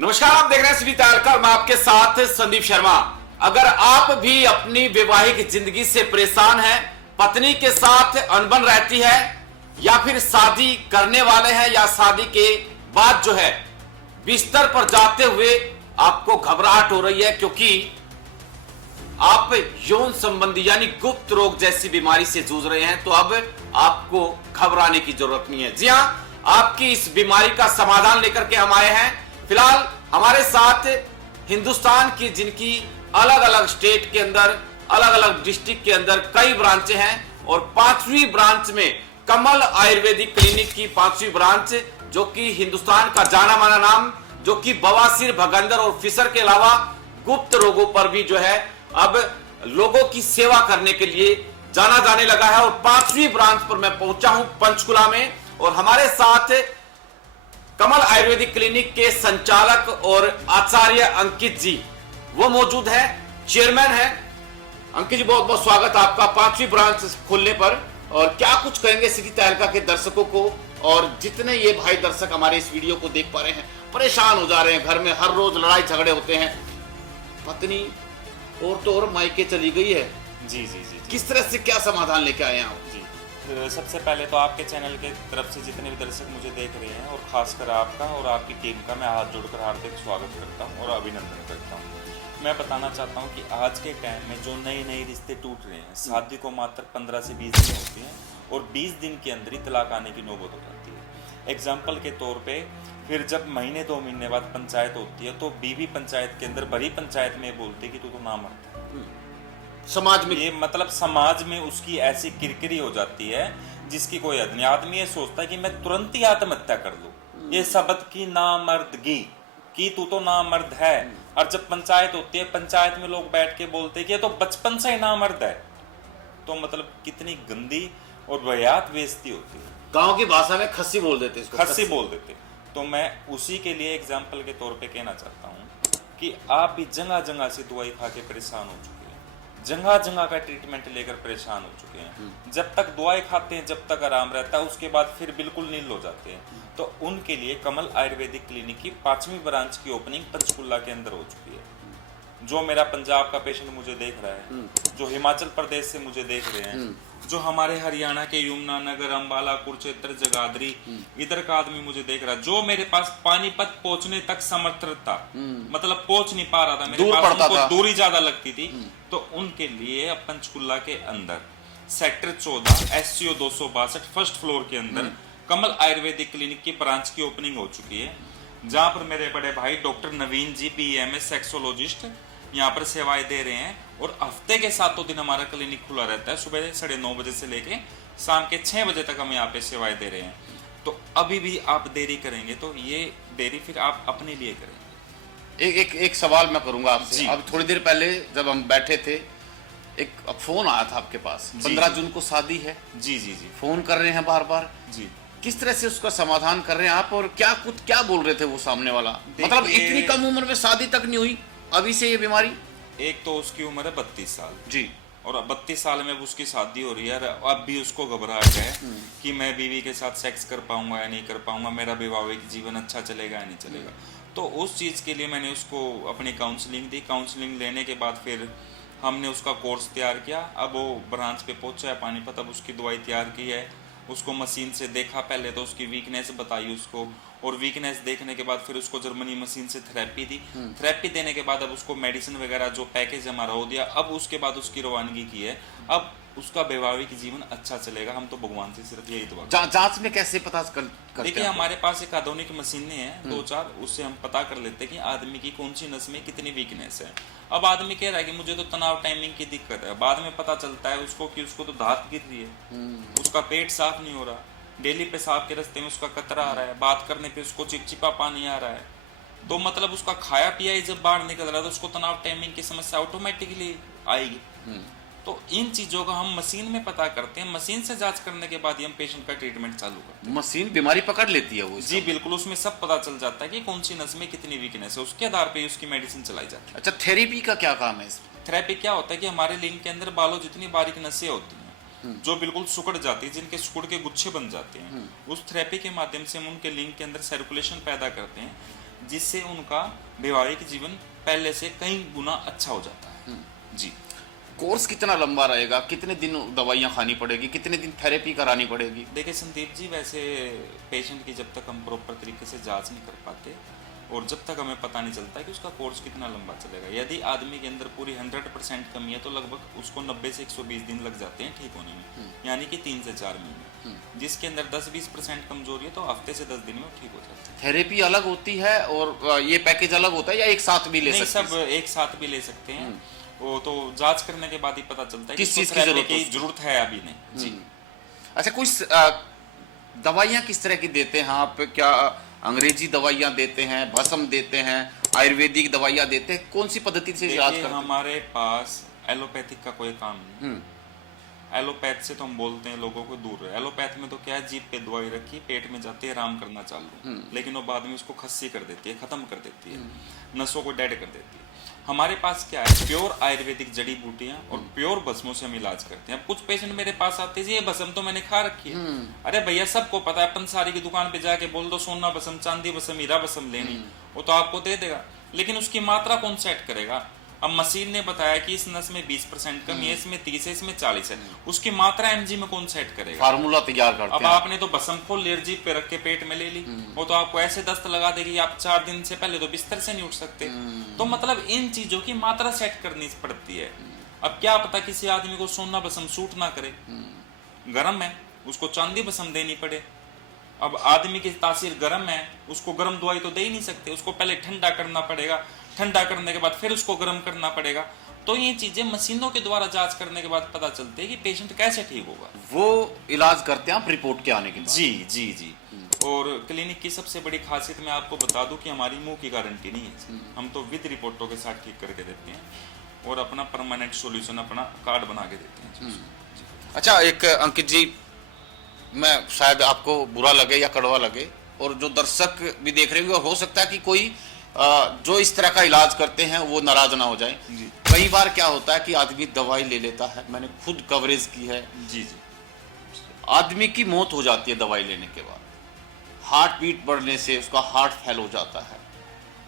नमस्कार, आप देख रहे हैं श्री तारकर, मैं आपके साथ संदीप शर्मा। अगर आप भी अपनी वैवाहिक जिंदगी से परेशान हैं, पत्नी के साथ अनबन रहती है, या फिर शादी करने वाले हैं या शादी के बाद जो है बिस्तर पर जाते हुए आपको घबराहट हो रही है क्योंकि आप यौन संबंधी यानी गुप्त रोग जैसी बीमारी से जूझ रहे हैं, तो अब आपको घबराने की जरूरत नहीं है। जी हां, आपकी इस बीमारी का समाधान लेकर के हम आए हैं। फिलहाल हमारे साथ हिंदुस्तान की जिनकी अलग अलग स्टेट के अंदर, अलग अलग डिस्ट्रिक्ट के अंदर कई ब्रांचें हैं, और 5वीं ब्रांच में कमल आयुर्वेदिक क्लिनिक की 5वीं ब्रांच, जो कि हिंदुस्तान का जाना माना नाम, जो कि बवासीर, भगंदर और फिशर के अलावा गुप्त रोगों पर भी जो है अब लोगों की सेवा करने के लिए जाना जाने लगा है। और 5वीं ब्रांच पर मैं पहुंचा हूं पंचकुला में, और हमारे साथ कमल आयुर्वेदिक क्लिनिक के संचालक और आचार्य अंकित जी वो मौजूद है, चेयरमैन है। अंकित जी, बहुत बहुत स्वागत आपका 5वीं ब्रांच खुलने पर। और क्या कुछ कहेंगे सिटी तहलका के दर्शकों को, और जितने ये भाई दर्शक हमारे इस वीडियो को देख पा रहे हैं, परेशान हो जा रहे हैं, घर में हर रोज लड़ाई झगड़े होते हैं, पत्नी और तो और मायके चली गई है। जी जी जी, किस तरह से क्या समाधान लेके आए हैं आप? जी सबसे पहले तो आपके चैनल के तरफ से जितने भी दर्शक मुझे देख रहे हैं, और खासकर आपका और आपकी टीम का, मैं हाथ जोड़कर हार्दिक स्वागत करता हूं और अभिनंदन करता हूं। मैं बताना चाहता हूं कि आज के टाइम में जो नए नए रिश्ते टूट रहे हैं, शादी को मात्र 15 से 20 दिन होती हैं, और 20 दिन के अंदर ही तलाक आने की नौबत हो जाती है। एग्जाम्पल के तौर पर, फिर जब महीने 2 महीने बाद पंचायत होती है, तो बीवी पंचायत के अंदर बड़ी पंचायत में बोलती है कि तू तो ना मरता। समाज में ये मतलब समाज में उसकी ऐसी किरकिरी हो जाती है जिसकी कोई हद नहीं। आदमी ये सोचता है कि मैं तुरंत ही आत्महत्या कर लूं। ये शब्द की नामर्दगी कि तू तो नामर्द है। और जब पंचायत होती है, पंचायत में लोग बैठ के बोलते हैं कि ये तो बचपन से ही नामर्द है। तो मतलब कितनी गंदी और वाहियात बेइज्जती होती है। गांव की भाषा में खस्सी बोल देते हैं, खस्सी बोल देते। तो मैं उसी के लिए एग्जाम्पल के तौर पे कहना चाहता हूँ कि आप भी जगह जगह से दवाई खा के परेशान हो चुके हैं, जगह जगह का ट्रीटमेंट लेकर परेशान हो चुके हैं। जब तक दवाई खाते हैं, जब तक आराम रहता है, उसके बाद फिर बिल्कुल नील हो जाते हैं। तो उनके लिए कमल आयुर्वेदिक क्लिनिक की 5वीं ब्रांच की ओपनिंग पंचकुला के अंदर हो चुकी है। जो मेरा पंजाब का पेशेंट मुझे देख रहा है, जो हिमाचल प्रदेश से मुझे देख रहे हैं, जो हमारे हरियाणा के यमुनानगर, अंबाला, कुरुक्षेत्र, जगाधरी, इधर का आदमी मुझे देख रहा है, जो मेरे पास पानीपत पहुंचने तक समर्थ था, मतलब पहुंच नहीं पा रहा था, मेरे पास उनको दूरी ज्यादा लगती थी, तो उनके लिए पंचकुला के अंदर सेक्टर 14 SCO 262 फर्स्ट फ्लोर के अंदर कमल आयुर्वेदिक क्लिनिक की ब्रांच की ओपनिंग हो चुकी है, जहां पर मेरे बड़े भाई डॉक्टर नवीन जी PMS सेक्सोलॉजिस्ट यहाँ पर सेवाएं दे रहे हैं। और हफ्ते के 7 दिन हमारा क्लिनिक खुला रहता है, सुबह 9:30 बजे से लेके शाम के 6 बजे तक हम यहाँ पे सेवाएं दे रहे हैं। तो अभी भी आप देरी करेंगे तो ये देरी फिर आप अपने लिए करेंगे। एक सवाल मैं करूंगा आपसे। अब थोड़ी देर पहले जब हम बैठे थे, एक फोन आया था आपके पास, 15 जून को शादी है। जी जी जी, फोन कर रहे हैं बार बार जी। किस तरह से उसका समाधान कर रहे हैं आप, और क्या बोल रहे थे वो सामने वाला? मतलब इतनी कम उम्र में शादी तक नहीं हुई, अभी से ये बीमारी। एक तो उसकी उम्र है 32 साल जी, और 32 साल में उसकी शादी हो रही है। अब भी उसको घबराहट है कि मैं बीवी के साथ सेक्स कर पाऊंगा या नहीं कर पाऊंगा, मेरा वैवाहिक जीवन अच्छा चलेगा या नहीं चलेगा। तो उस चीज़ के लिए मैंने उसको अपनी काउंसलिंग दी। काउंसलिंग लेने के बाद फिर हमने उसका कोर्स तैयार किया। अब वो ब्रांच पे पहुंचा है पानीपत, अब उसकी दवाई तैयार की है, उसको मशीन से देखा, पहले तो उसकी वीकनेस बताई उसको, और वीकनेस देखने के बाद फिर उसको जर्मनी मशीन से थेरेपी दी। थेरेपी देने के बाद अब उसको मेडिसिन वगैरह जो पैकेज हमारा हो दिया, अब उसके बाद उसकी रवानगी की है। अब उसका वैवाहिक जीवन अच्छा चलेगा। हम तो भगवान से सिर्फ यही दुआ। जांच में कैसे पता करते देखिए, हमारे पास एक आधुनिक मशीनें हैं 2-4, उससे हम पता कर लेते हैं कि आदमी की कौन सी नस में कितनी वीकनेस है। अब आदमी कह रहा है कि मुझे तो तनाव टाइमिंग की दिक्कत है, बाद में पता चलता है उसको कि उसको तो धात गिर रही है, उसका पेट साफ नहीं हो रहा, डेली पेशाब के रास्ते में उसका कतरा आ रहा है, बात करने पे उसको चिपचिपा पानी आ रहा है। तो मतलब उसका खाया पिया ही जब बाहर निकल रहा है तो उसको तनाव टाइमिंग की समस्या ऑटोमेटिकली आएगी। तो इन चीजों का हम मशीन में पता करते हैं। मशीन से जांच करने के बाद ही हम पेशेंट का ट्रीटमेंट चालू करते हैं। मशीन बीमारी पकड़ लेती है वो? जी बिल्कुल, उसमें सब पता चल जाता है कि कौन सी नस में कितनी वीकनेस है, उसके आधार पे उसकी मेडिसिन चलाई जाती है। अच्छा, थेरेपी का क्या काम है इसमें? थेरेपी क्या होता है कि हमारे लिंग के अंदर बालों जितनी बारीक नसें होती हैं, जो बिल्कुल सुकड़ जाती है, जिनके सुकड़ के गुच्छे बन जाते हैं, उस थेरेपी के माध्यम से हम उनके लिंग के अंदर सर्कुलेशन पैदा करते हैं। जिससे उनका वैवाहिक जीवन पहले से कई गुना अच्छा हो जाता है। जी। कोर्स कितना लंबा रहेगा, कितने दिन दवाइयाँ खानी पड़ेगी, कितने दिन थेरेपी करानी पड़ेगी? देखिए संदीप जी, वैसे पेशेंट की जब तक हम प्रॉपर तरीके से जांच नहीं कर पाते और जब तक हमें पता नहीं चलता कि उसका कोर्स कितना लंबा चलेगा, यदि आदमी के अंदर पूरी 100% कमी है तो लगभग उसको 90 से 120 दिन लग जाते हैं ठीक होने में, यानी कि 3 से 4 महीने। जिसके अंदर 10-20% कमजोरी है तो हफ्ते से 10 दिन में ठीक हो जाता है। थेरेपी अलग होती है और ये पैकेज अलग होता है या एक साथ भी ले नहीं, सकते हैं? सब एक साथ भी ले सकते हैं। वो तो जांच करने के बाद ही पता चलता है किस कि चीज की जरूरत है अभी नहीं। जी। अच्छा, कुछ दवाइयाँ किस तरह की देते हैं आप? क्या अंग्रेजी दवाइयाँ देते हैं, भस्म देते हैं, आयुर्वेदिक दवाइयाँ देते हैं? कौन सी पद्धति से इलाज करते हैं? हमारे पास एलोपैथिक का कोई काम नहीं। एलोपैथ से तो हम बोलते हैं लोगों को दूर रहे। एलोपैथ में तो क्या है, जीभ पे दवाई रखी, पेट में जाती है, आराम करना चालू, लेकिन वो बाद में उसको खस्सी कर देती है, खत्म कर देती है, नसों को डेड कर देती है। हमारे पास क्या है, प्योर आयुर्वेदिक जड़ी बूटियां और प्योर भस्मों से हम इलाज करते हैं। अब कुछ पेशेंट मेरे पास आते हैं, ये भस्म तो मैंने खा रखी है। अरे भैया, सबको पता है, पंसारी की दुकान पे जाके बोल दो सोना भस्म, चांदी भस्म, हीरा भस्म लेनी, वो तो आपको दे देगा, लेकिन उसकी मात्रा कौन सेट करेगा? अब मशीन ने बताया कि इस नस में 20% कम है, इसमें 30 है, इसमें 40 है, उसकी मात्रा एमजी में कौन सेट करेगा? फार्मूला तैयार करते हैं। अब आपने तो भस्म खोल लेर जीभ पे रख के पेट में ले ली, वो तो आपको ऐसे दस्त लगा देगी, आप 4 दिन से पहले तो बिस्तर से नहीं उठ सकते। तो मतलब इन चीजों की मात्रा सेट करनी पड़ती है। अब क्या पता किसी आदमी को सोना भस्म सूट ना करे, गर्म है, उसको चांदी भस्म देनी पड़े। अब आदमी की तासीर गर्म है, उसको गर्म दवाई तो दे ही नहीं सकते, उसको पहले ठंडा करना पड़ेगा, ठंडा करने के बाद फिर उसको गर्म करना पड़ेगा। तो ये चीजें मशीनों के द्वारा जांच करने के बाद पता चलती है कि पेशेंट कैसे ठीक होगा। वो इलाज करते हैं आप रिपोर्ट के आने के बाद? जी जी जी। और क्लिनिक की सबसे बड़ी खासियत मैं आपको बता दूं कि हमारी मुंह की गारंटी नहीं है, हम तो विद रिपोर्टों के साथ ठीक करके देते हैं और अपना परमानेंट सॉल्यूशन, अपना कार्ड बना के देते हैं। अच्छा, एक अंकित जी, मैं शायद आपको बुरा लगे या कड़वा लगे, और जो दर्शक भी देख रहे होंगे, हो सकता है कि कोई जो इस तरह का इलाज करते हैं वो नाराज ना हो जाए। कई बार क्या होता है कि आदमी दवाई ले लेता है, मैंने खुद कवरेज की है। जी जी। आदमी की मौत हो जाती है दवाई लेने के बाद, हार्ट बीट बढ़ने से उसका हार्ट फेल हो जाता है।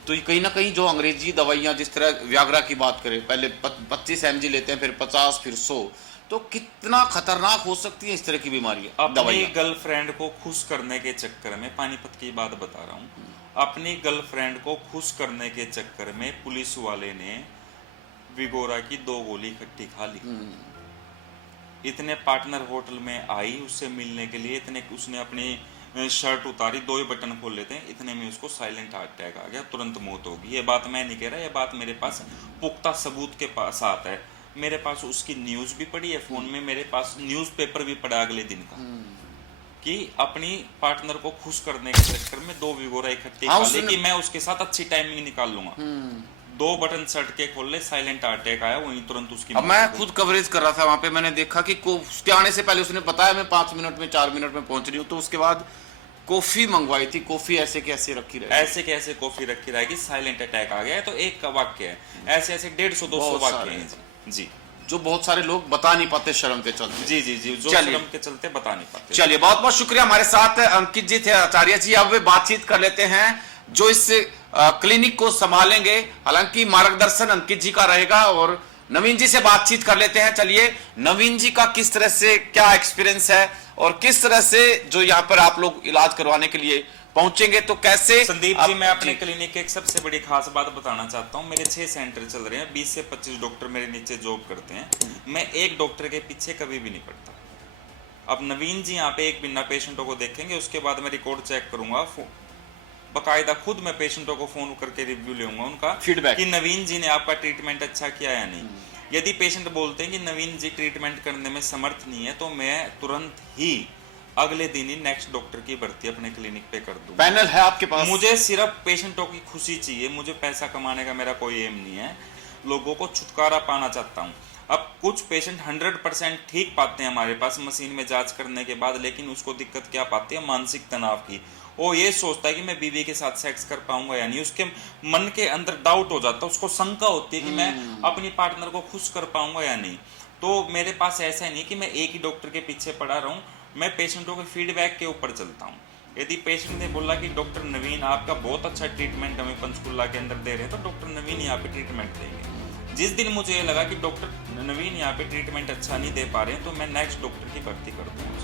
तो ये कहीं ना कहीं जो अंग्रेजी दवाइयां, जिस तरह व्याग्रा की बात करें, पहले 25 mg लेते हैं, फिर 50, फिर 100, तो कितना खतरनाक हो सकती है इस तरह की बीमारियां। अपनी गर्लफ्रेंड को खुश करने के चक्कर में, पानीपत की बात बता रहा हूँ, अपनी गर्लफ्रेंड को खुश करने के चक्कर में पुलिस वाले ने विगोरा की 2 गोली इकट्ठी खा ली। इतने पार्टनर होटल में आई उससे मिलने के लिए, इतने उसने अपनी शर्ट उतारी, 2 ही बटन खोल लेते हैं, इतने में उसको साइलेंट हार्ट अटैक आ गया, तुरंत मौत होगी। ये बात मैं नहीं कह रहा, ये बात मेरे पास पुख्ता सबूत के साथ है। मेरे पास उसकी न्यूज भी पड़ी है फोन में, मेरे पास न्यूज़पेपर भी पड़ा अगले दिन का, कि अपनी पार्टनर को खुश करने के चक्कर में 2 विगोरा इकट्ठी खा ली कि मैं उसके साथ अच्छी टाइमिंग निकाल लूंगा। 2 बटन शर्ट के खोल ले, साइलेंट हार्ट अटैक आया, वहीं तुरंत उसकी। अब मैं खुद कवरेज कर रहा था वहां पे, मैंने देखा कि उसके आने से पहले उसने बताया मैं 5 मिनट में, 4 मिनट में पहुंच रही हूँ, तो उसके बाद कॉफी मंगवाई थी, कॉफी ऐसे कैसे रखी रहेगी, ऐसे कैसे कॉफी रखी रहेगी, साइलेंट अटैक आ गया है। तो एक का वाक्य है, ऐसे ऐसे 150-200 वाक्य हैं जी, जो बहुत सारे लोग बता नहीं पाते शर्म के चलते। जी जी जी, जो शर्म के चलते बता नहीं पाते। चलिए, बहुत बहुत शुक्रिया। हमारे साथ अंकित जी थे, आचार्य जी। अब बातचीत कर लेते हैं जो इस क्लिनिक को संभालेंगे, हालांकि मार्गदर्शन अंकित जी का रहेगा, और नवीन जी से बातचीत कर लेते हैं। चलिए, नवीन जी का किस तरह से क्या एक्सपीरियंस है और किस तरह से जो यहाँ पर आप लोग इलाज करवाने के लिए पहुंचेंगे, तो कैसे। संदीप जी, मैं अपने क्लिनिक की एक सबसे बड़ी खास बात बताना चाहता हूं। मेरे 6 सेंटर चल रहे हैं, 20 से 25 डॉक्टर मेरे नीचे जॉब करते हैं, मैं एक डॉक्टर के पीछे कभी भी नहीं पड़ता। अब नवीन जी यहाँ पे एक बिना पेशेंटों को देखेंगे, उसके बाद मैं रिकॉर्ड चेक करूंगा, बकायदा खुद मैं पेशेंटों को फोन करके रिव्यू लूंगा उनका फीडबैक कि नवीन जी ने आपका ट्रीटमेंट अच्छा किया या नहीं। यदि पेशेंट बोलते हैं कि नवीन जी ट्रीटमेंट करने में समर्थ नहीं है, तो मैं तुरंत ही अगले दिन ही नेक्स्ट डॉक्टर की भर्ती अपने क्लिनिक पे कर दूंगा। पैनल है आपके पास? मुझे सिर्फ पेशेंटों की खुशी चाहिए, मुझे पैसा कमाने का मेरा कोई एम नहीं है, लोगों को छुटकारा पाना चाहता हूँ। अब कुछ पेशेंट 100% ठीक पाते हैं हमारे पास मशीन में जांच करने के बाद, लेकिन उसको दिक्कत क्या पाती है, मानसिक तनाव की। वो ये सोचता है कि मैं बीवी के साथ सेक्स कर पाऊंगा या नहीं, उसके मन के अंदर डाउट हो जाता है, उसको शंका होती है कि मैं अपनी पार्टनर को खुश कर पाऊंगा या नहीं। तो मेरे पास ऐसा नहीं कि मैं एक ही डॉक्टर के पीछे पड़ा रहूं, मैं पेशेंटों के फीडबैक के ऊपर चलता हूं। यदि पेशेंट ने बोला कि डॉक्टर नवीन आपका बहुत अच्छा ट्रीटमेंट हमें पंचकुला के अंदर दे रहे हैं, तो डॉक्टर नवीन यहाँ पे ट्रीटमेंट देंगे। जिस दिन मुझे ये लगा कि डॉक्टर नवीन यहाँ पे ट्रीटमेंट अच्छा नहीं दे पा रहे हैं, तो मैं नेक्स्ट डॉक्टर की भर्ती कर दूँगा।